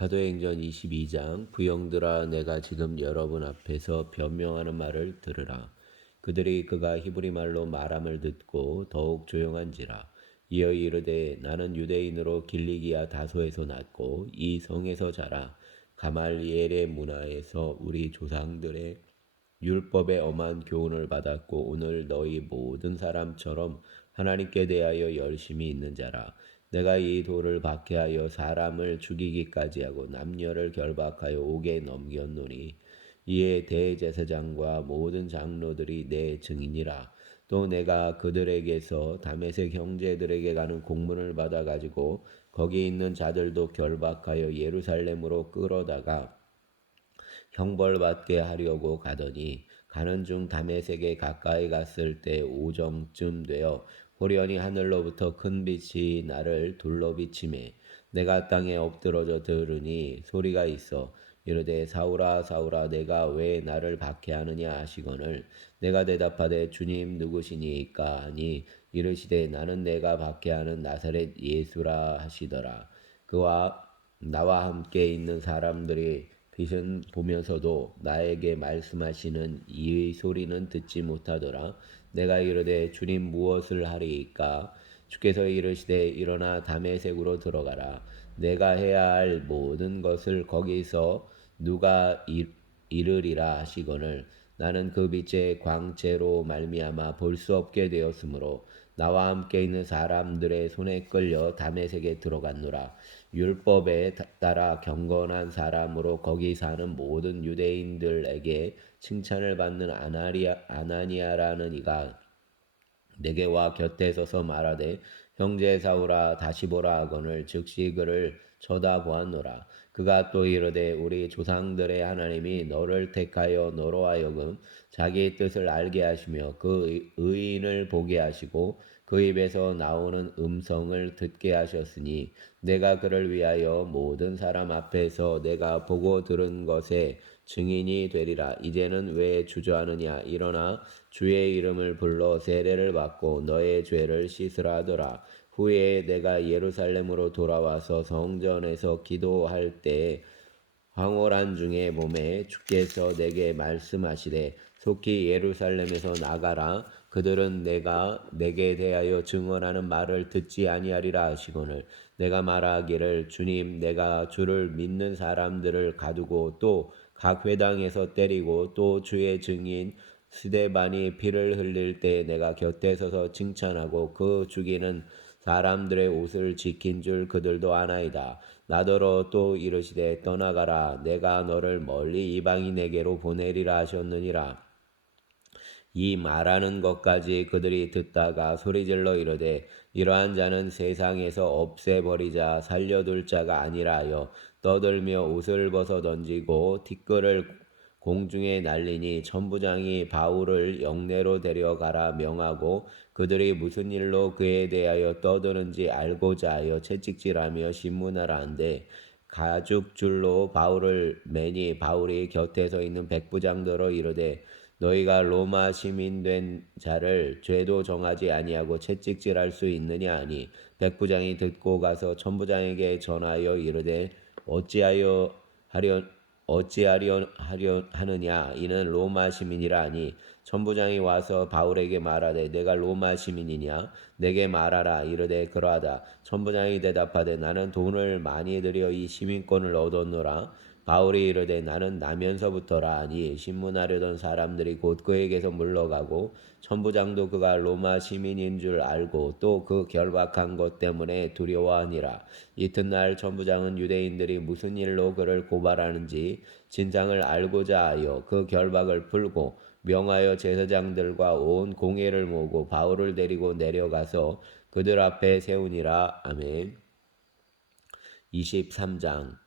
사도행전 22장 부형들아 내가 지금 여러분 앞에서 변명하는 말을 들으라. 그들이 그가 히브리 말로 말함을 듣고 더욱 조용한지라. 이어 이르되 나는 유대인으로 길리기아 다소에서 났고 이 성에서 자라 가말리엘의 문화에서 우리 조상들의 율법의 엄한 교훈을 받았고 오늘 너희 모든 사람처럼 하나님께 대하여 열심히 있는 자라. 내가 이 돌을 박해하여 사람을 죽이기까지 하고 남녀를 결박하여 옥에 넘겼노니 이에 대제사장과 모든 장로들이 내 증인이라. 또 내가 그들에게서 다메섹 형제들에게 가는 공문을 받아 가지고 거기 있는 자들도 결박하여 예루살렘으로 끌어다가 형벌받게 하려고 가더니 가는 중 다메섹에 가까이 갔을 때 오정쯤 되어 호련히 하늘로부터 큰 빛이 나를 둘러비치매 내가 땅에 엎드러져 들으니 소리가 있어 이르되 사울아 사울아 내가 왜 나를 박해하느냐 하시거늘 내가 대답하되 주님 누구시니까 하니 이르시되 나는 내가 박해하는 나사렛 예수라 하시더라. 그와 나와 함께 있는 사람들이 빛은 보면서도 나에게 말씀하시는 이 소리는 듣지 못하더라. 내가 이르되 주님 무엇을 하리이까? 주께서 이르시되 일어나 다메섹으로 들어가라. 내가 해야 할 모든 것을 거기서 누가 이르리라 하시거늘 나는 그 빛의 광채로 말미암아 볼 수 없게 되었으므로 나와 함께 있는 사람들의 손에 끌려 다메섹에 들어갔노라. 율법에 따라 경건한 사람으로 거기 사는 모든 유대인들에게 칭찬을 받는 아나니아라는 이가 내게 와 곁에 서서 말하되 형제 사울아 다시 보라 하거늘 즉시 그를 쳐다보았노라. 그가 또 이르되 우리 조상들의 하나님이 너를 택하여 너로 하여금 자기의 뜻을 알게 하시며 그 의인을 보게 하시고 그 입에서 나오는 음성을 듣게 하셨으니 내가 그를 위하여 모든 사람 앞에서 내가 보고 들은 것에 증인이 되리라. 이제는 왜 주저하느냐? 일어나 주의 이름을 불러 세례를 받고 너의 죄를 씻으라 하더라. 후에 내가 예루살렘으로 돌아와서 성전에서 기도할 때 황홀한 중에 몸에 주께서 내게 말씀하시되 속히 예루살렘에서 나가라. 그들은 내가 내게 대하여 증언하는 말을 듣지 아니하리라 하시거늘 내가 말하기를 주님 내가 주를 믿는 사람들을 가두고 또 각 회당에서 때리고 또 주의 증인 스데반이 피를 흘릴 때 내가 곁에 서서 칭찬하고 그 죽이는 사람들의 옷을 지킨 줄 그들도 아나이다. 나더러 또 이르시되 떠나가라. 내가 너를 멀리 이방인에게로 보내리라 하셨느니라. 이 말하는 것까지 그들이 듣다가 소리질러 이르되 이러한 자는 세상에서 없애버리자 살려둘 자가 아니라 하여 떠들며 옷을 벗어 던지고 티끌을 공중에 날리니 천부장이 바울을 영내로 데려가라 명하고 그들이 무슨 일로 그에 대하여 떠드는지 알고자 하여 채찍질하며 신문하라 한데 가죽줄로 바울을 매니 바울이 곁에 서 있는 백부장들어 이르되 너희가 로마 시민 된 자를 죄도 정하지 아니하고 채찍질할 수 있느냐 하니 백부장이 듣고 가서 천부장에게 전하여 이르되 어찌하려 하느냐 이는 로마 시민이라 하니 천부장이 와서 바울에게 말하되 내가 로마 시민이냐 내게 말하라 이르되 그러하다. 천부장이 대답하되 나는 돈을 많이 들여 이 시민권을 얻었노라. 바울이 이르되 나는 나면서부터라 하니 신문하려던 사람들이 곧 그에게서 물러가고 천부장도 그가 로마 시민인 줄 알고 또 그 결박한 것 때문에 두려워하니라. 이튿날 천부장은 유대인들이 무슨 일로 그를 고발하는지 진상을 알고자 하여 그 결박을 풀고 명하여 제사장들과 온 공회를 모으고 바울을 데리고 내려가서 그들 앞에 세우니라. 아멘. 23장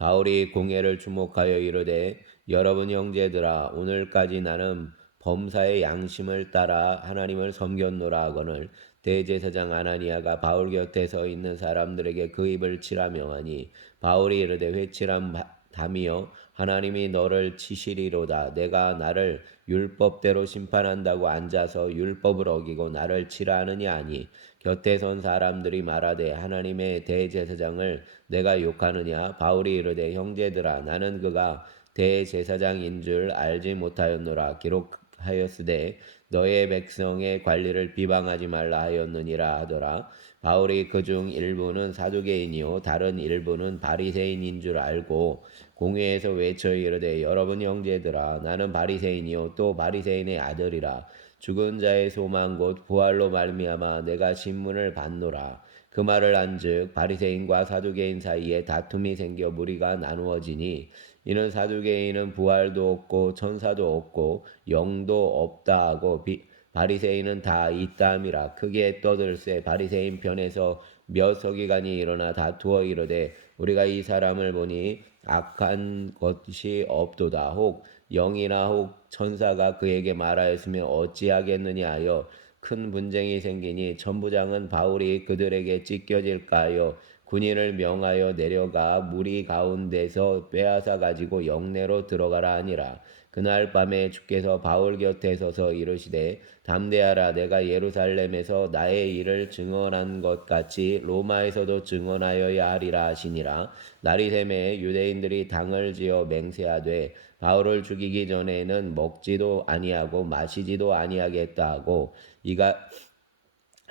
바울이 공회를 주목하여 이르되 여러분 형제들아 오늘까지 나는 범사의 양심을 따라 하나님을 섬겼노라 하거늘 대제사장 아나니아가 바울 곁에 서 있는 사람들에게 그 입을 치라 명하니 바울이 이르되 회칠한 담이여 하나님이 너를 치시리로다. 내가 나를 율법대로 심판한다고 앉아서 율법을 어기고 나를 치라 하느냐 하니 곁에 선 사람들이 말하되 하나님의 대제사장을 내가 욕하느냐? 바울이 이르되 형제들아 나는 그가 대제사장인 줄 알지 못하였노라. 기록하였으되 너의 백성의 관리를 비방하지 말라 하였느니라 하더라. 바울이 그중 일부는 사두개인이요 다른 일부는 바리새인인 줄 알고 공회에서 외쳐 이르되 여러분 형제들아 나는 바리새인이요 또 바리새인의 아들이라. 죽은 자의 소망 곧 부활로 말미암아 내가 신문을 받노라. 그 말을 한즉 바리새인과 사두개인 사이에 다툼이 생겨 무리가 나누어지니 이는 사두개인은 부활도 없고 천사도 없고 영도 없다 하고 바리새인은 다 있다함이라. 크게 떠들세 바리새인 편에서 몇 서기관이 일어나 다투어 이르되 우리가 이 사람을 보니 악한 것이 없도다. 혹 영이나 혹 천사가 그에게 말하였으면 어찌하겠느냐 하여 큰 분쟁이 생기니 천부장은 바울이 그들에게 찢겨질까 하여 군인을 명하여 내려가 무리 가운데서 빼앗아 가지고 영내로 들어가라 하니라. 그날 밤에 주께서 바울 곁에 서서 이르시되 담대하라. 내가 예루살렘에서 나의 일을 증언한 것 같이 로마에서도 증언하여야 하리라 하시니라. 날이 새매 유대인들이 당을 지어 맹세하되 바울을 죽이기 전에는 먹지도 아니하고 마시지도 아니하겠다 하고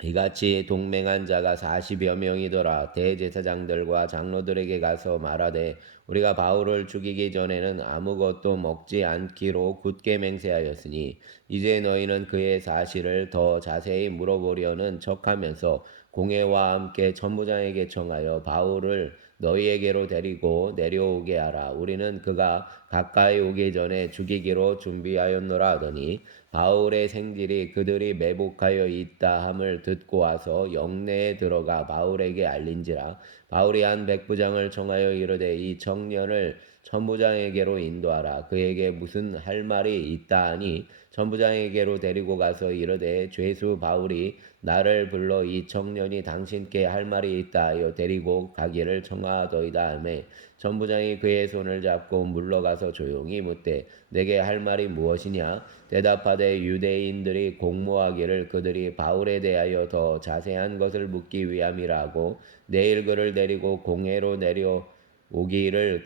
이같이 동맹한 자가 40여 명이더라. 대제사장들과 장로들에게 가서 말하되 우리가 바울을 죽이기 전에는 아무것도 먹지 않기로 굳게 맹세하였으니 이제 너희는 그의 사실을 더 자세히 물어보려는 척하면서 공회와 함께 천부장에게 청하여 바울을 너희에게로 데리고 내려오게 하라. 우리는 그가 가까이 오기 전에 죽이기로 준비하였노라 하더니 바울의 생질이 그들이 매복하여 있다 함을 듣고 와서 영내에 들어가 바울에게 알린지라. 바울이 한 백부장을 청하여 이르되 이 청년을 천부장에게로 인도하라. 그에게 무슨 할 말이 있다 하니 천부장에게로 데리고 가서 이르되 죄수 바울이 나를 불러 이 청년이 당신께 할 말이 있다 하여 데리고 가기를 청하더이다 하매 천부장이 그의 손을 잡고 물러가서 조용히 묻되 내게 할 말이 무엇이냐? 대답하되 유대인들이 공모하기를 그들이 바울에 대하여 더 자세한 것을 묻기 위함이라고 내일 그를 데리고 공회로 내려오기를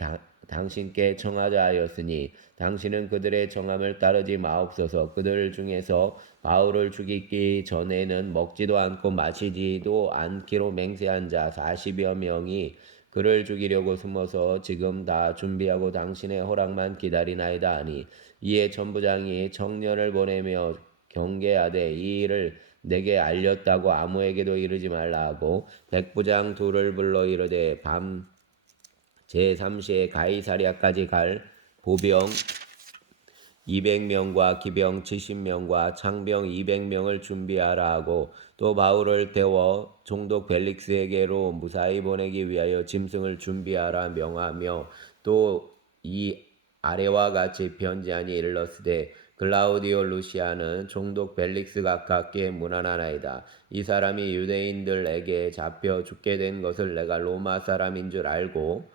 당신께 청하자 하였으니 당신은 그들의 청함을 따르지 마옵소서. 그들 중에서 바울을 죽이기 전에는 먹지도 않고 마시지도 않기로 맹세한 자 40여 명이 그를 죽이려고 숨어서 지금 다 준비하고 당신의 허락만 기다리나이다 하니 이에 천부장이 청년을 보내며 경계하되 이 일을 내게 알렸다고 아무에게도 이르지 말라 하고 백부장 둘을 불러 이르되 밤 제3시에 가이사랴까지 갈 보병 200명과 기병 70명과 창병 200명을 준비하라 하고 또 바울을 태워 총독 벨릭스에게로 무사히 보내기 위하여 짐승을 준비하라 명하며 또 이 아래와 같이 편지하니 일렀으되 글라우디오 루시아는 총독 벨릭스 가깝게 문안하나이다. 이 사람이 유대인들에게 잡혀 죽게 된 것을 내가 로마 사람인 줄 알고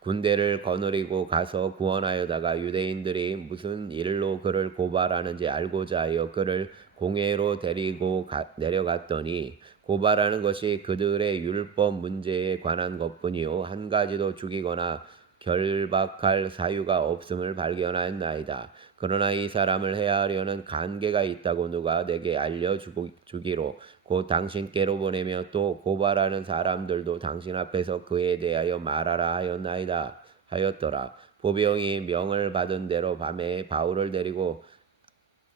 군대를 거느리고 가서 구원하여다가 유대인들이 무슨 일로 그를 고발하는지 알고자 하여 그를 공회로 데리고 내려갔더니 고발하는 것이 그들의 율법 문제에 관한 것뿐이요 한 가지도 죽이거나 결박할 사유가 없음을 발견하였나이다. 그러나 이 사람을 해하려는 간계가 있다고 누가 내게 알려주기로 곧 당신께로 보내며 또 고발하는 사람들도 당신 앞에서 그에 대하여 말하라 하였나이다 하였더라. 보병이 명을 받은 대로 밤에 바울을 데리고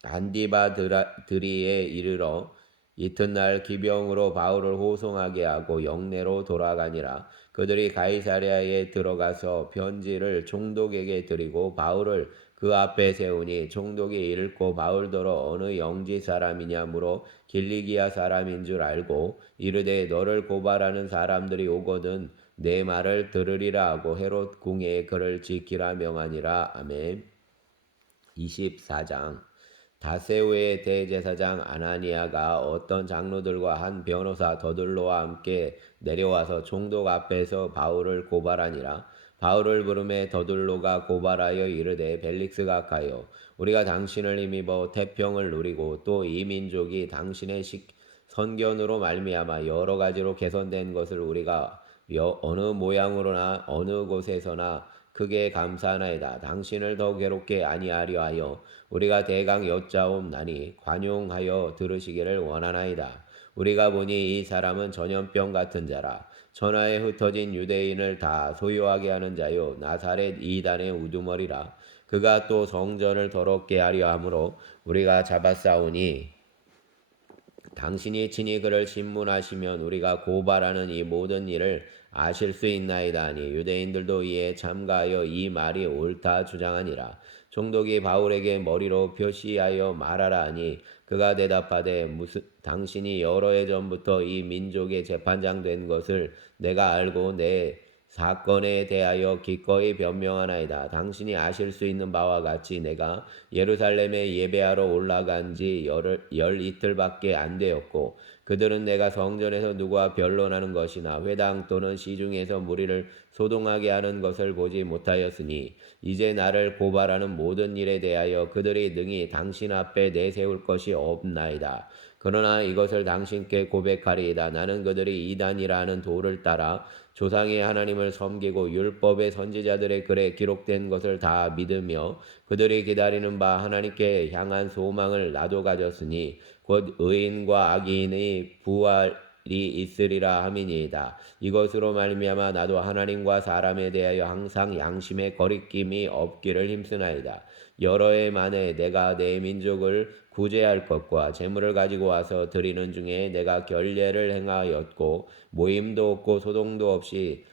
안디바드리에 이르러 이튿날 기병으로 바울을 호송하게 하고 영내로 돌아가니라. 그들이 가이사랴에 들어가서 편지를 총독에게 드리고 바울을 그 앞에 세우니 총독이 읽고 바울더러 어느 영지 사람이냐 물어 길리기아 사람인 줄 알고 이르되 너를 고발하는 사람들이 오거든 내 말을 들으리라 하고 헤롯 궁에 그를 지키라 명하니라. 아멘. 24장 다세오의 대제사장 아나니아가 어떤 장로들과 한 변호사 더들로와 함께 내려와서 총독 앞에서 바울을 고발하니라. 바울을 부르매 더들로가 고발하여 이르되 벨릭스 각하여 우리가 당신을 힘입어 태평을 누리고 또 이 민족이 당신의 선견으로 말미암아 여러 가지로 개선된 것을 우리가 어느 모양으로나 어느 곳에서나 크게 감사하나이다. 당신을 더 괴롭게 아니하려 하여 우리가 대강 여짜옵나니 관용하여 들으시기를 원하나이다. 우리가 보니 이 사람은 전염병 같은 자라. 천하에 흩어진 유대인을 다 소유하게 하는 자요 나사렛 이단의 우두머리라. 그가 또 성전을 더럽게 하려 함으로 우리가 잡아싸우니 당신이 친히 그를 신문하시면 우리가 고발하는 이 모든 일을 아실 수 있나이다 하니 유대인들도 이에 참가하여 이 말이 옳다 주장하니라. 총독이 바울에게 머리로 표시하여 말하라 하니 그가 대답하되 무슨 당신이 여러 해 전부터 이 민족의 재판장 된 것을 내가 알고 내 사건에 대하여 기꺼이 변명하나이다. 당신이 아실 수 있는 바와 같이 내가 예루살렘에 예배하러 올라간 지 열 이틀밖에 안 되었고 그들은 내가 성전에서 누구와 변론하는 것이나 회당 또는 시중에서 무리를 소동하게 하는 것을 보지 못하였으니 이제 나를 고발하는 모든 일에 대하여 그들이 능히 당신 앞에 내세울 것이 없나이다. 그러나 이것을 당신께 고백하리이다. 나는 그들이 이단이라는 도를 따라 조상의 하나님을 섬기고 율법의 선지자들의 글에 기록된 것을 다 믿으며 그들이 기다리는 바 하나님께 향한 소망을 나도 가졌으니 곧 의인과 악인의 부활이 있으리라 함이니이다. 이것으로 말미암아 나도 하나님과 사람에 대하여 항상 양심의 거리낌이 없기를 힘쓰나이다. 여러 해 만에 내가 내 민족을 구제할 것과 재물을 가지고 와서 드리는 중에 내가 결례를 행하였고 모임도 없고 소동도 없이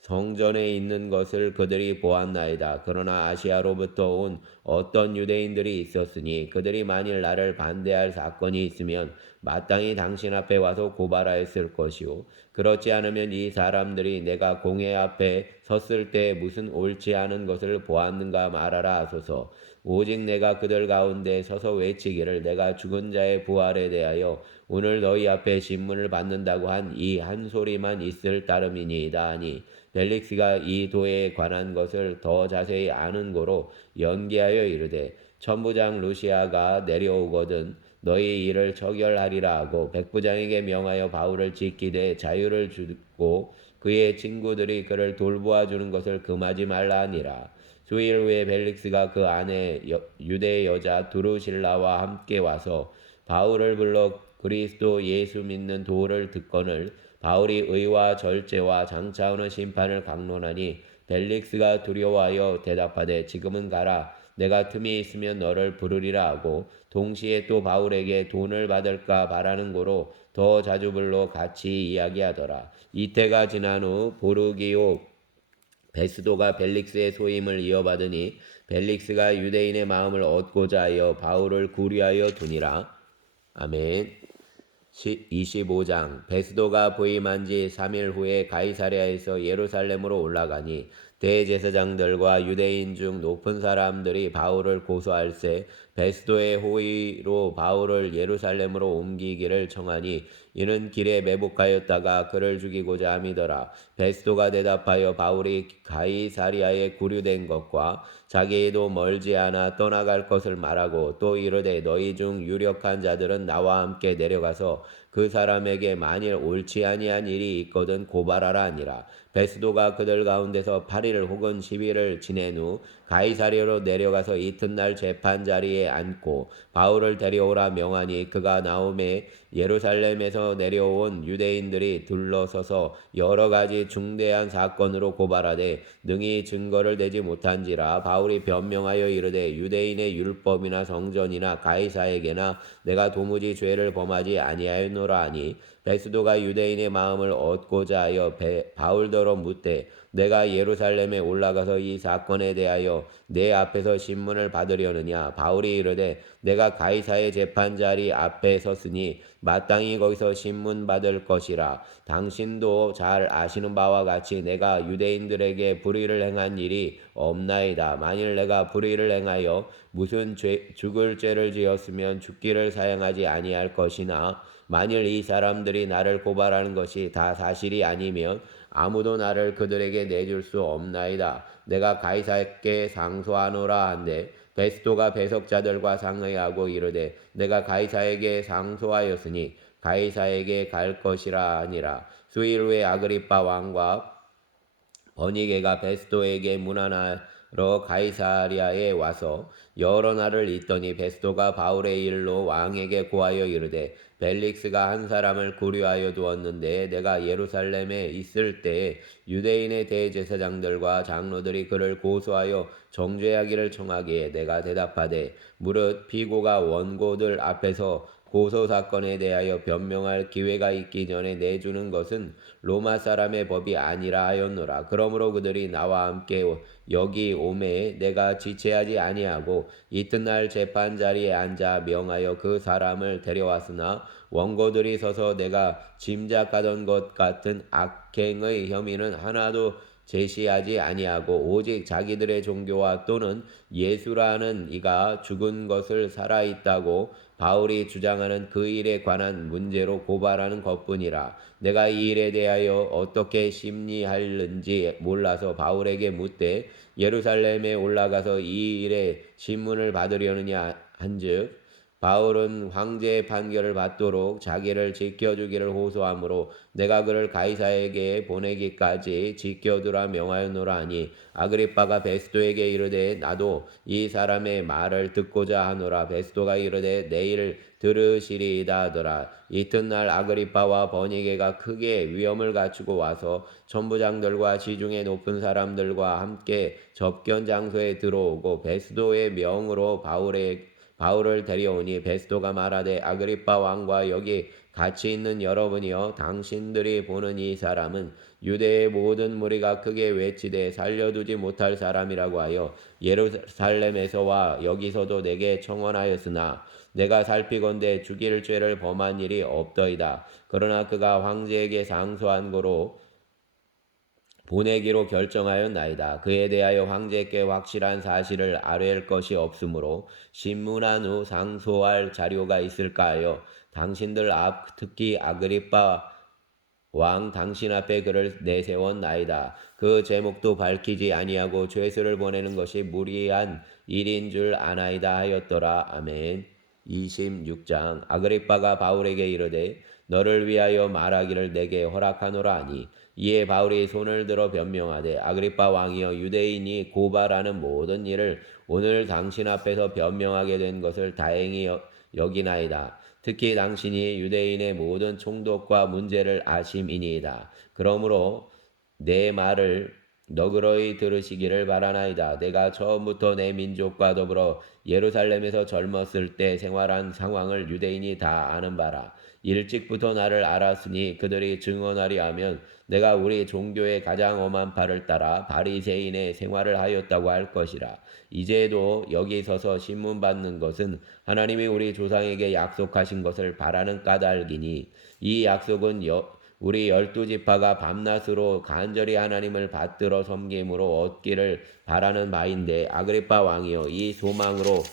성전에 있는 것을 그들이 보았나이다. 그러나 아시아로부터 온 어떤 유대인들이 있었으니 그들이 만일 나를 반대할 사건이 있으면 마땅히 당신 앞에 와서 고발하였을 것이요. 그렇지 않으면 이 사람들이 내가 공회 앞에 섰을 때 무슨 옳지 않은 것을 보았는가 말하라 하소서. 오직 내가 그들 가운데 서서 외치기를 내가 죽은 자의 부활에 대하여 오늘 너희 앞에 신문을 받는다고 한 이 한 소리만 있을 따름이니이다 하니 벨릭스가 이 도에 관한 것을 더 자세히 아는 고로 연기하여 이르되 천부장 루시아가 내려오거든 너희 일을 처결하리라 하고 백부장에게 명하여 바울을 지키되 자유를 주고 그의 친구들이 그를 돌보아 주는 것을 금하지 말라 하니라. 수일 후에 벨릭스가 그 안에 유대 여자 두루실라와 함께 와서 바울을 불러 그리스도 예수 믿는 도를 듣거늘 바울이 의와 절제와 장차오는 심판을 강론하니 벨릭스가 두려워하여 대답하되 지금은 가라 내가 틈이 있으면 너를 부르리라 하고 동시에 또 바울에게 돈을 받을까 바라는 고로 더 자주 불러 같이 이야기하더라. 이태가 지난 후 보르기오 베스도가 벨릭스의 소임을 이어받으니 벨릭스가 유대인의 마음을 얻고자 하여 바울을 구리하여 두니라. 아멘. 25장 베스도가 부임한 지 3일 후에 가이사랴에서 예루살렘으로 올라가니 대제사장들과 유대인 중 높은 사람들이 바울을 고소할세 베스도의 호의로 바울을 예루살렘으로 옮기기를 청하니 이는 길에 매복하였다가 그를 죽이고자 함이더라. 베스도가 대답하여 바울이 가이사랴에 구류된 것과 자기도 멀지 않아 떠나갈 것을 말하고 또 이르되 너희 중 유력한 자들은 나와 함께 내려가서 그 사람에게 만일 옳지 아니한 일이 있거든 고발하라 하니라. 베스도가 그들 가운데서 8일 혹은 10일을 지낸 후 가이사랴로 내려가서 이튿날 재판 자리에 앉고 바울을 데려오라 명하니 그가 나오매 예루살렘에서 내려온 유대인들이 둘러서서 여러 가지 중대한 사건으로 고발하되 능히 증거를 대지 못한지라. 바울이 변명하여 이르되 유대인의 율법이나 성전이나 가이사에게나 내가 도무지 죄를 범하지 아니하였노라 하니 베스도가 유대인의 마음을 얻고자 하여 바울더러 묻되 내가 예루살렘에 올라가서 이 사건에 대하여 내 앞에서 신문을 받으려느냐. 바울이 이르되 내가 가이사의 재판자리 앞에 섰으니 마땅히 거기서 신문 받을 것이라. 당신도 잘 아시는 바와 같이 내가 유대인들에게 불의를 행한 일이 없나이다. 만일 내가 불의를 행하여 무슨 죽을 죄를 지었으면 죽기를 사용하지 아니할 것이나 만일 이 사람들이 나를 고발하는 것이 다 사실이 아니면 아무도 나를 그들에게 내줄 수 없나이다. 내가 가이사께 상소하노라 한데 베스도가 배석자들과 상의하고 이르되 내가 가이사에게 상소하였으니 가이사에게 갈 것이라 하니라. 수일 후에 아그리빠 왕과 버니게가 베스도에게 문안하러 가이사랴에 와서 여러 날을 있더니 베스도가 바울의 일로 왕에게 고하여 이르되 벨릭스가 한 사람을 구류하여 두었는데 내가 예루살렘에 있을 때에 유대인의 대제사장들과 장로들이 그를 고소하여 정죄하기를 청하기에 내가 대답하되 무릇 피고가 원고들 앞에서 고소 사건에 대하여 변명할 기회가 있기 전에 내주는 것은 로마 사람의 법이 아니라 하였노라. 그러므로 그들이 나와 함께 여기 오매 내가 지체하지 아니하고 이튿날 재판 자리에 앉아 명하여 그 사람을 데려왔으나 원고들이 서서 내가 짐작하던 것 같은 악행의 혐의는 하나도 제시하지 아니하고 오직 자기들의 종교와 또는 예수라는 이가 죽은 것을 살아있다고 바울이 주장하는 그 일에 관한 문제로 고발하는 것뿐이라. 내가 이 일에 대하여 어떻게 심리할는지 몰라서 바울에게 묻되 예루살렘에 올라가서 이 일에 신문을 받으려느냐 한즉 바울은 황제의 판결을 받도록 자기를 지켜주기를 호소하므로 내가 그를 가이사에게 보내기까지 지켜두라 명하였노라 하니 아그리빠가 베스도에게 이르되 나도 이 사람의 말을 듣고자 하노라. 베스도가 이르되 내일 들으시리이다 하더라. 이튿날 아그리빠와 버니게가 크게 위험을 갖추고 와서 천부장들과 지중에 높은 사람들과 함께 접견 장소에 들어오고 베스도의 명으로 바울을 데려오니 베스도가 말하되 아그리빠 왕과 여기 같이 있는 여러분이여 당신들이 보는 이 사람은 유대의 모든 무리가 크게 외치되 살려두지 못할 사람이라고 하여 예루살렘에서와 여기서도 내게 청원하였으나 내가 살피건대 죽일 죄를 범한 일이 없더이다. 그러나 그가 황제에게 상소한 거로 보내기로 결정하였나이다. 그에 대하여 황제께 확실한 사실을 아뢰을 것이 없으므로 신문한 후 상소할 자료가 있을까 하여 당신들 앞 특히 아그리빠 왕 당신 앞에 그를 내세웠나이다. 그 제목도 밝히지 아니하고 죄수를 보내는 것이 무리한 일인 줄 아나이다 하였더라. 아멘. 26장 아그리빠가 바울에게 이르되 너를 위하여 말하기를 내게 허락하노라 하니 이에 바울이 손을 들어 변명하되 아그리빠 왕이여 유대인이 고발하는 모든 일을 오늘 당신 앞에서 변명하게 된 것을 다행히 여기나이다. 특히 당신이 유대인의 모든 총독과 문제를 아심이니이다. 그러므로 내 말을 너그러이 들으시기를 바라나이다. 내가 처음부터 내 민족과 더불어 예루살렘에서 젊었을 때 생활한 상황을 유대인이 다 아는 바라. 일찍부터 나를 알았으니 그들이 증언하리 하면 내가 우리 종교의 가장 엄한 바를 따라 바리새인의 생활을 하였다고 할 것이라. 이제도 여기 서서 신문 받는 것은 하나님이 우리 조상에게 약속하신 것을 바라는 까닭이니 이 약속은 우리 12지파가 밤낮으로 간절히 하나님을 받들어 섬김으로 얻기를 바라는 바인데 아그리빠 왕이여 이 소망으로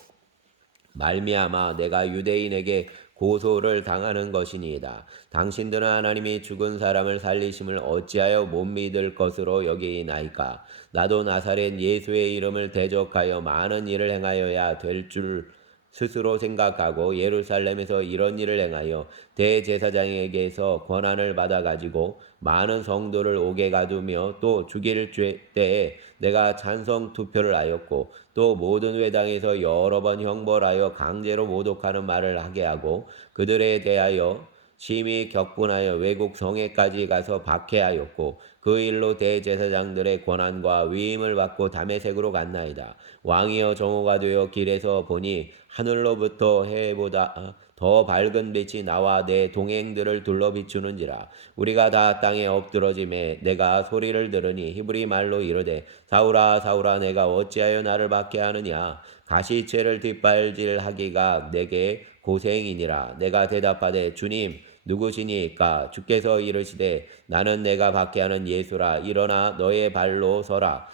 말미암아 내가 유대인에게 고소를 당하는 것이니이다. 당신들은 하나님이 죽은 사람을 살리심을 어찌하여 못 믿을 것으로 여기나이까. 나도 나사렛 예수의 이름을 대적하여 많은 일을 행하여야 될 줄 스스로 생각하고 예루살렘에서 이런 일을 행하여 대제사장에게서 권한을 받아가지고 많은 성도를 옥에 가두며 또 죽일 때에 내가 찬성 투표를 하였고 또 모든 회당에서 여러 번 형벌하여 강제로 모독하는 말을 하게 하고 그들에 대하여 심히 격분하여 외국 성에까지 가서 박해하였고 그 일로 대제사장들의 권한과 위임을 받고 다메섹으로 갔나이다. 왕이여 정오가 되어 길에서 보니 하늘로부터 해보다 더 밝은 빛이 나와 내 동행들을 둘러 비추는지라. 우리가 다 땅에 엎드러짐에 내가 소리를 들으니 히브리 말로 이르되 사울아 사울아 내가 어찌하여 나를 박해하느냐. 가시체를 뒷발질하기가 내게 고생이니라. 내가 대답하되 주님 누구시니까. 주께서 이르시되 나는 내가 박해하는 예수라. 일어나 너의 발로 서라.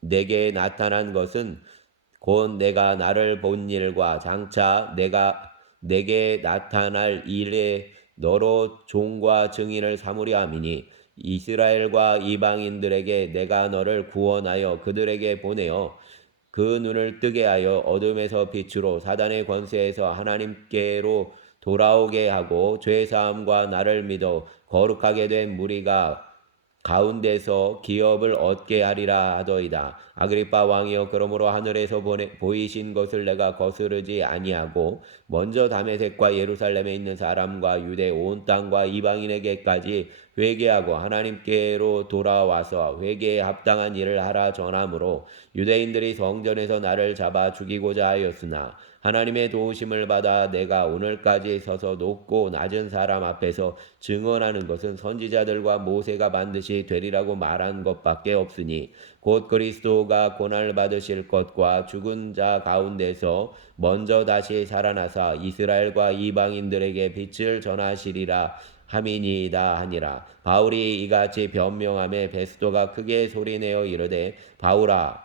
내게 나타난 것은 곧 내가 나를 본 일과 장차 내게 나타날 일에 너로 종과 증인을 삼으려 함이니 이스라엘과 이방인들에게 내가 너를 구원하여 그들에게 보내어 그 눈을 뜨게 하여 어둠에서 빛으로 사단의 권세에서 하나님께로 돌아오게 하고 죄사함과 나를 믿어 거룩하게 된 무리가 가운데서 기업을 얻게 하리라 하더이다. 아그리빠 왕이여, 그러므로 하늘에서 보이신 것을 내가 거스르지 아니하고 먼저 다메섹과 예루살렘에 있는 사람과 유대 온 땅과 이방인에게까지 회개하고 하나님께로 돌아와서 회개에 합당한 일을 하라 전하므로 유대인들이 성전에서 나를 잡아 죽이고자 하였으나 하나님의 도우심을 받아 내가 오늘까지 서서 높고 낮은 사람 앞에서 증언하는 것은 선지자들과 모세가 반드시 되리라고 말한 것밖에 없으니 곧 그리스도가 고난을 받으실 것과 죽은 자 가운데서 먼저 다시 살아나사 이스라엘과 이방인들에게 빛을 전하시리라 함이니이다 하니라. 바울이 이같이 변명하며 베스도가 크게 소리내어 이르되, 바울아,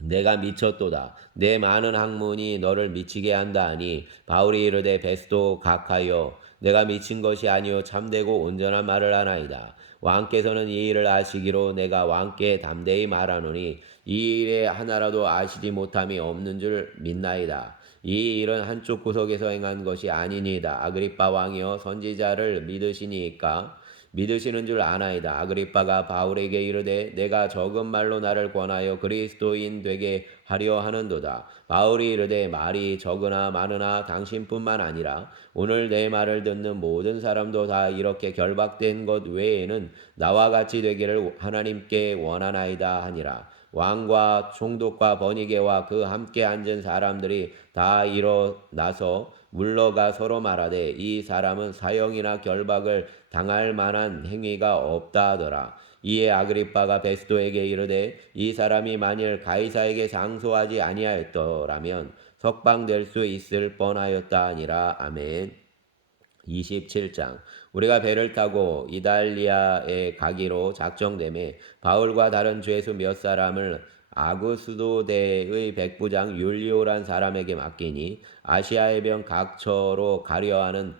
내가 미쳤도다. 내 많은 학문이 너를 미치게 한다 하니, 바울이 이르되, 베스도 각하여, 내가 미친 것이 아니요 참되고 온전한 말을 하나이다. 왕께서는 이 일을 아시기로 내가 왕께 담대히 말하노니 이 일에 하나라도 아시지 못함이 없는 줄 믿나이다. 이 일은 한쪽 구석에서 행한 것이 아니니이다. 아그리빠 왕이여, 선지자를 믿으시는 줄 아나이다. 아그리빠가 바울에게 이르되, 내가 적은 말로 나를 권하여 그리스도인 되게 하려 하는도다. 바울이 이르되, 말이 적으나 많으나 당신뿐만 아니라 오늘 내 말을 듣는 모든 사람도 다 이렇게 결박된 것 외에는 나와 같이 되기를 하나님께 원하나이다 하니라. 왕과 총독과 버니게와 그 함께 앉은 사람들이 다 일어나서 물러가 서로 말하되, 이 사람은 사형이나 결박을 당할 만한 행위가 없다 하더라. 이에 아그리빠가 베스도에게 이르되, 이 사람이 만일 가이사에게 상소하지 아니하였더라면 석방될 수 있을 뻔하였다 하니라. 아멘. 27장. 우리가 배를 타고 이달리아에 가기로 작정되매 바울과 다른 죄수 몇 사람을 아구스도대의 백부장 율리오란 사람에게 맡기니, 아시아 해변 각처로 가려 하는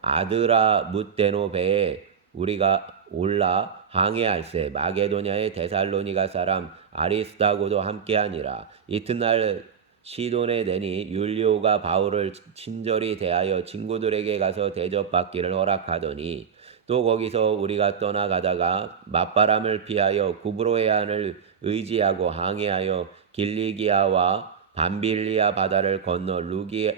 아드라 뭇데노 배에 우리가 올라 항해할세. 마게도냐의 데살로니가 사람 아리스다고도 함께하니라. 이튿날 시돈에 내니 율리오가 바울을 친절히 대하여 친구들에게 가서 대접받기를 허락하더니, 또 거기서 우리가 떠나가다가 맞바람을 피하여 구브로 해안을 의지하고 항해하여 길리기아와 밤빌리아 바다를 건너 루기아의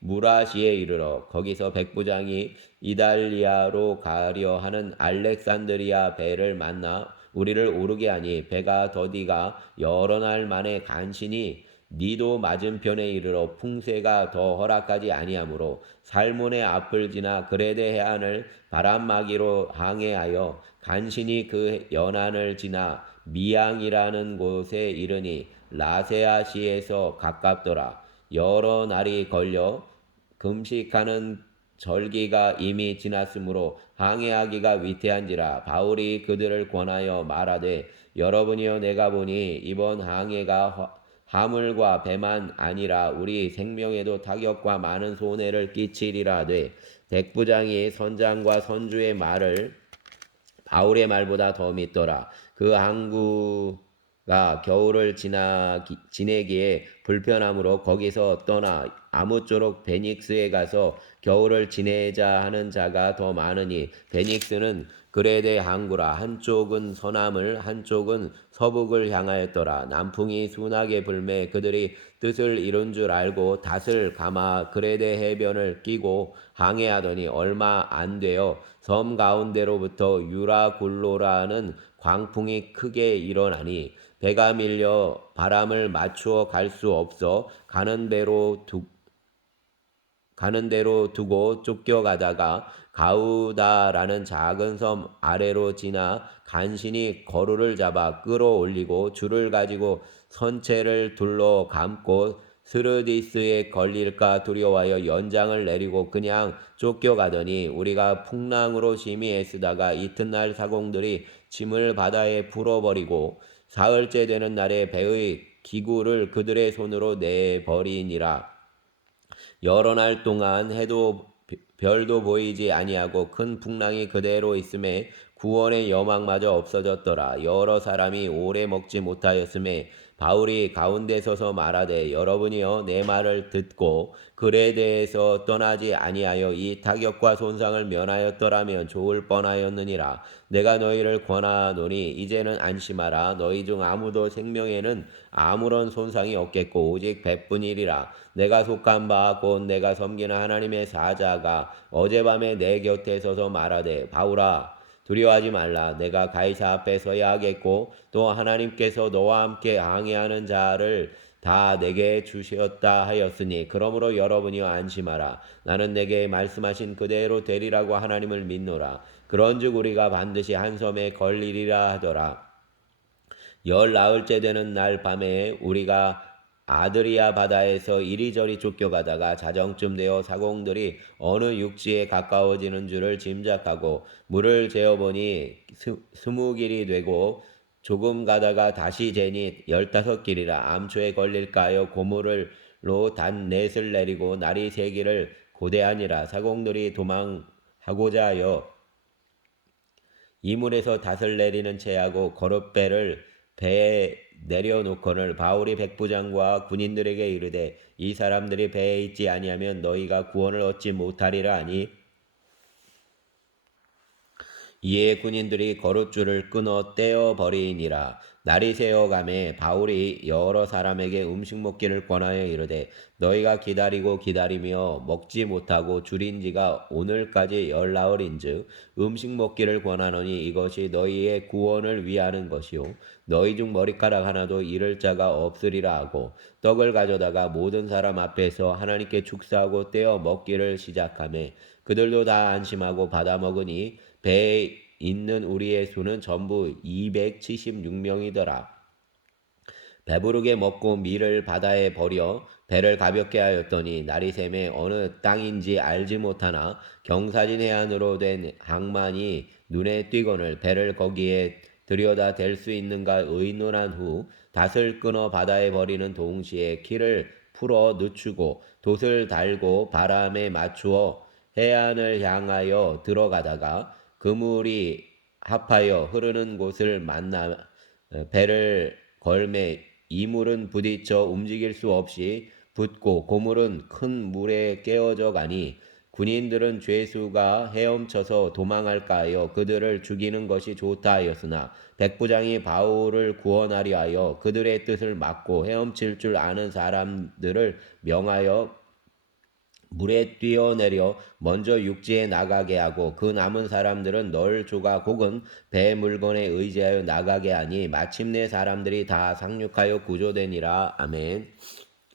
무라시에 이르러 거기서 백부장이 이달리아로 가려 하는 알렉산드리아 배를 만나 우리를 오르게 하니, 배가 더디가 여러 날 만에 간신히 니도 맞은편에 이르러 풍세가 더 허락하지 아니하므로 살몬의 앞을 지나 그레데 해안을 바람막이로 항해하여 간신히 그 연안을 지나 미양이라는 곳에 이르니 라세아시에서 가깝더라. 여러 날이 걸려 금식하는 절기가 이미 지났으므로 항해하기가 위태한지라. 바울이 그들을 권하여 말하되, 여러분이여, 내가 보니 이번 항해가 화물과 배만 아니라 우리 생명에도 타격과 많은 손해를 끼치리라 하되, 백부장이 선장과 선주의 말을 바울의 말보다 더 믿더라. 그 항구가 겨울을 지내기에 불편하므로 거기서 떠나 아무쪼록 베닉스에 가서 겨울을 지내자 하는 자가 더 많으니, 베닉스는 그레데 항구라. 한쪽은 서남을 한쪽은 서북을 향하였더라. 남풍이 순하게 불매 그들이 뜻을 이룬 줄 알고 닷을 감아 그레데 해변을 끼고 항해하더니 얼마 안 되어 섬 가운데로부터 유라굴로라는 광풍이 크게 일어나니 배가 밀려 바람을 맞추어 갈 수 없어 가는 대로 두고 쫓겨가다가 가우다라는 작은 섬 아래로 지나 간신히 거루를 잡아 끌어올리고 줄을 가지고 선체를 둘러 감고 스르디스에 걸릴까 두려워하여 연장을 내리고 그냥 쫓겨가더니, 우리가 풍랑으로 심히 애쓰다가 이튿날 사공들이 짐을 바다에 풀어버리고 사흘째 되는 날에 배의 기구를 그들의 손으로 내버리니라. 여러 날 동안 해도 별도 보이지 아니하고 큰 풍랑이 그대로 있음에 구원의 여망마저 없어졌더라. 여러 사람이 오래 먹지 못하였음에 바울이 가운데 서서 말하되 여러분이여 내 말을 듣고 글에 대해서 떠나지 아니하여 이 타격과 손상을 면하였더라면 좋을 뻔하였느니라. 내가 너희를 권하노니 이제는 안심하라. 너희 중 아무도 생명에는 아무런 손상이 없겠고 오직 배뿐이리라. 내가 속한 바 곧 내가 섬기는 하나님의 사자가 어젯밤에 내 곁에 서서 말하되 바울아 두려워하지 말라. 내가 가이사 앞에 서야 하겠고 또 하나님께서 너와 함께 항해하는 자를 다 내게 주셨다 하였으니 그러므로 여러분이여 안심하라. 나는 내게 말씀하신 그대로 되리라고 하나님을 믿노라. 그런즉 우리가 반드시 한 섬에 걸리리라 하더라. 19일째 되는 날 밤에 우리가 아드리아 바다에서 이리저리 쫓겨가다가 자정쯤 되어 사공들이 어느 육지에 가까워지는 줄을 짐작하고 물을 재어보니 20길이 되고 조금 가다가 다시 재니 15길이라 암초에 걸릴까 하여 고무를로 단 넷을 내리고 날이 새기를 고대하니라. 사공들이 도망하고자 하여 이물에서 닷을 내리는 채하고 거룻배를 배에 내려놓거늘 바울이 백부장과 군인들에게 이르되 이 사람들이 배에 있지 아니하면 너희가 구원을 얻지 못하리라 하니 이에 군인들이 거룻줄을 끊어 떼어 버리니라. 날이 새어가매 바울이 여러 사람에게 음식 먹기를 권하여 이르되 너희가 기다리며 먹지 못하고 줄인 지가 오늘까지 19일인즉 음식 먹기를 권하노니 이것이 너희의 구원을 위하는 것이요 너희 중 머리카락 하나도 잃을 자가 없으리라 하고 떡을 가져다가 모든 사람 앞에서 하나님께 축사하고 떼어 먹기를 시작하매 그들도 다 안심하고 받아 먹으니 배에 있는 우리의 수는 전부 276명이더라. 배부르게 먹고 밀을 바다에 버려 배를 가볍게 하였더니 날이 새매 어느 땅인지 알지 못하나 경사진 해안으로 된 항만이 눈에 띄거늘 배를 거기에 들여다 댈 수 있는가 의논한 후 닷을 끊어 바다에 버리는 동시에 키를 풀어 늦추고 돛을 달고 바람에 맞추어 해안을 향하여 들어가다가 그물이 합하여 흐르는 곳을 만나 배를 걸매 이물은 부딪혀 움직일 수 없이 붙고 고물은 큰 물에 깨어져 가니 군인들은 죄수가 헤엄쳐서 도망할까 하여 그들을 죽이는 것이 좋다 하였으나 백부장이 바울을 구원하려 하여 그들의 뜻을 막고 헤엄칠 줄 아는 사람들을 명하여 물에 뛰어내려 먼저 육지에 나가게 하고 그 남은 사람들은 널 조각 혹은 배 물건에 의지하여 나가게 하니 마침내 사람들이 다 상륙하여 구조되니라. 아멘.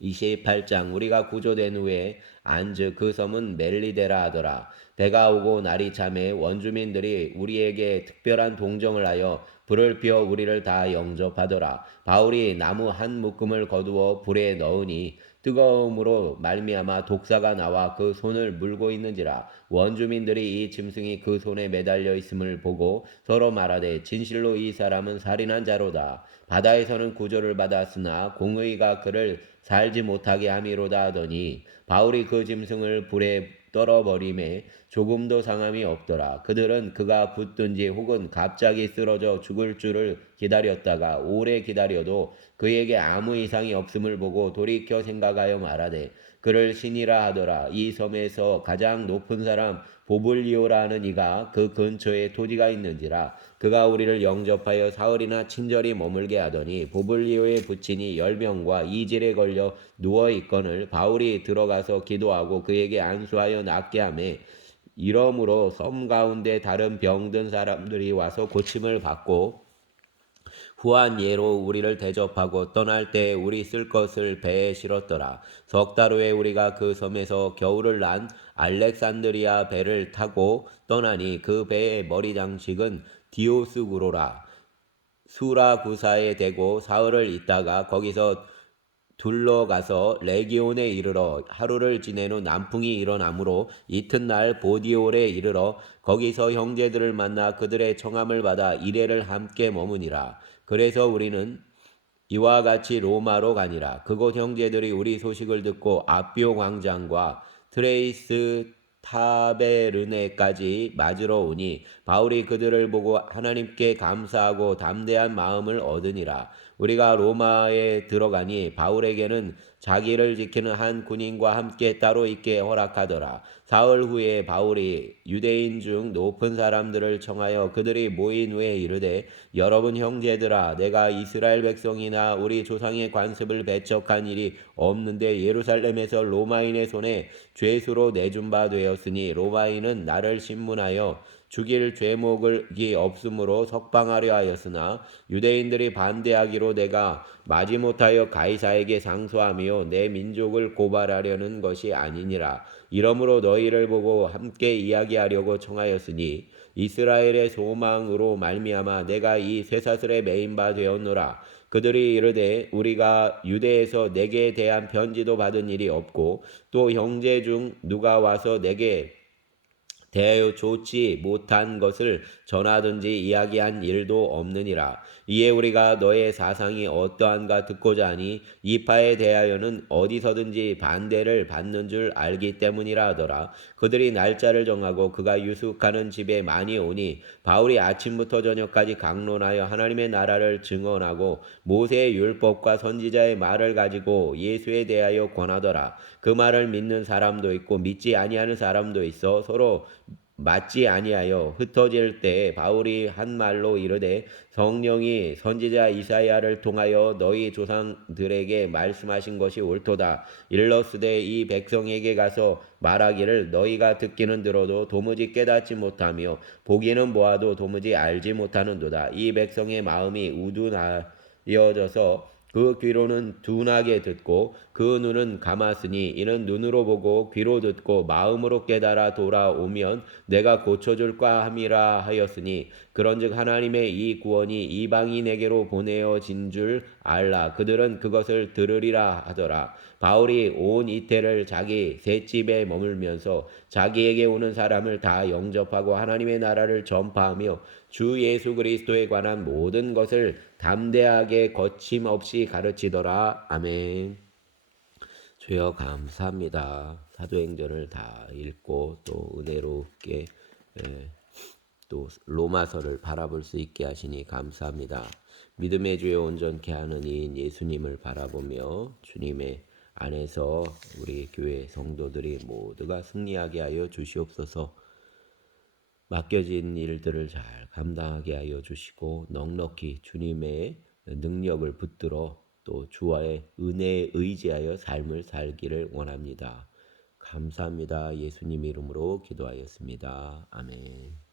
28장 우리가 구조된 후에 안즉 그 섬은 멜리데라 하더라. 배가 오고 날이 참에 원주민들이 우리에게 특별한 동정을 하여 불을 피워 우리를 다 영접하더라. 바울이 나무 한 묶음을 거두어 불에 넣으니 뜨거움으로 말미암아 독사가 나와 그 손을 물고 있는지라. 원주민들이 이 짐승이 그 손에 매달려 있음을 보고 서로 말하되 진실로 이 사람은 살인한 자로다. 바다에서는 구조를 받았으나 공의가 그를 살지 못하게 함이로다 하더니 바울이 그 짐승을 불에 떨어버림에 조금도 상함이 없더라. 그들은 그가 붙든지 혹은 갑자기 쓰러져 죽을 줄을 기다렸다가 오래 기다려도 그에게 아무 이상이 없음을 보고 돌이켜 생각하여 말하되 그를 신이라 하더라. 이 섬에서 가장 높은 사람 보블리오라 하는 이가 그 근처에 토지가 있는지라. 그가 우리를 영접하여 사흘이나 친절히 머물게 하더니 보블리오의 부친이 10명과 이질에 걸려 누워있거늘 바울이 들어가서 기도하고 그에게 안수하여 낫게 하매 이러므로 섬 가운데 다른 병든 사람들이 와서 고침을 받고 후한 예로 우리를 대접하고 떠날 때에 우리 쓸 것을 배에 실었더라. 석 달 후에 우리가 그 섬에서 겨울을 난 알렉산드리아 배를 타고 떠나니 그 배의 머리 장식은 디오스구로라. 수라구사에 대고 사흘을 있다가 거기서 둘러가서 레기온에 이르러 하루를 지낸 후 남풍이 일어나므로 이튿날 보디올에 이르러 거기서 형제들을 만나 그들의 청함을 받아 이레를 함께 머무니라. 그래서 우리는 이와 같이 로마로 가니라. 그곳 형제들이 우리 소식을 듣고 아비오 광장과 트레이스 타베르네까지 맞으러 오니 바울이 그들을 보고 하나님께 감사하고 담대한 마음을 얻으니라. 우리가 로마에 들어가니 바울에게는 자기를 지키는 한 군인과 함께 따로 있게 허락하더라. 사흘 후에 바울이 유대인 중 높은 사람들을 청하여 그들이 모인 후에 이르되, 여러분 형제들아, 내가 이스라엘 백성이나 우리 조상의 관습을 배척한 일이 없는데 예루살렘에서 로마인의 손에 죄수로 내준 바 되었으니 로마인은 나를 신문하여 죽일 죄목이 없으므로 석방하려 하였으나 유대인들이 반대하기로 내가 마지못하여 가이사에게 상소하며 내 민족을 고발하려는 것이 아니니라. 이러므로 너희를 보고 함께 이야기하려고 청하였으니 이스라엘의 소망으로 말미암아 내가 이 쇠사슬에 매인 바 되었노라. 그들이 이르되 우리가 유대에서 내게 대한 편지도 받은 일이 없고 또 형제 중 누가 와서 내게 대하여 좋지 못한 것을 전하든지 이야기한 일도 없느니라. 이에 우리가 너의 사상이 어떠한가 듣고자 하니 이파에 대하여는 어디서든지 반대를 받는 줄 알기 때문이라 하더라. 그들이 날짜를 정하고 그가 유숙하는 집에 많이 오니 바울이 아침부터 저녁까지 강론하여 하나님의 나라를 증언하고 모세의 율법과 선지자의 말을 가지고 예수에 대하여 권하더라. 그 말을 믿는 사람도 있고 믿지 아니하는 사람도 있어 서로 맞지 아니하여 흩어질 때 바울이 한 말로 이르되, 성령이 선지자 이사야를 통하여 너희 조상들에게 말씀하신 것이 옳도다. 일러스되 이 백성에게 가서 말하기를 너희가 듣기는 들어도 도무지 깨닫지 못하며 보기는 보아도 도무지 알지 못하는도다. 이 백성의 마음이 우둔하여져서 그 귀로는 둔하게 듣고 그 눈은 감았으니 이는 눈으로 보고 귀로 듣고 마음으로 깨달아 돌아오면 내가 고쳐줄까 함이라 하였으니, 그런즉 하나님의 이 구원이 이방인에게로 보내어진 줄 알라. 그들은 그것을 들으리라 하더라. 바울이 온 이태를 자기 셋집에 머물면서 자기에게 오는 사람을 다 영접하고 하나님의 나라를 전파하며 주 예수 그리스도에 관한 모든 것을 담대하게 거침없이 가르치더라. 아멘. 주여 감사합니다. 사도행전을 다 읽고 또 은혜롭게 또 로마서를 바라볼 수 있게 하시니 감사합니다. 믿음의 주에 온전케 하는 이인 예수님을 바라보며 주님의 안에서 우리 교회 성도들이 모두가 승리하게 하여 주시옵소서. 맡겨진 일들을 잘 감당하게 하여 주시고 넉넉히 주님의 능력을 붙들어 또 주와의 은혜에 의지하여 삶을 살기를 원합니다. 감사합니다. 예수님 이름으로 기도하였습니다. 아멘.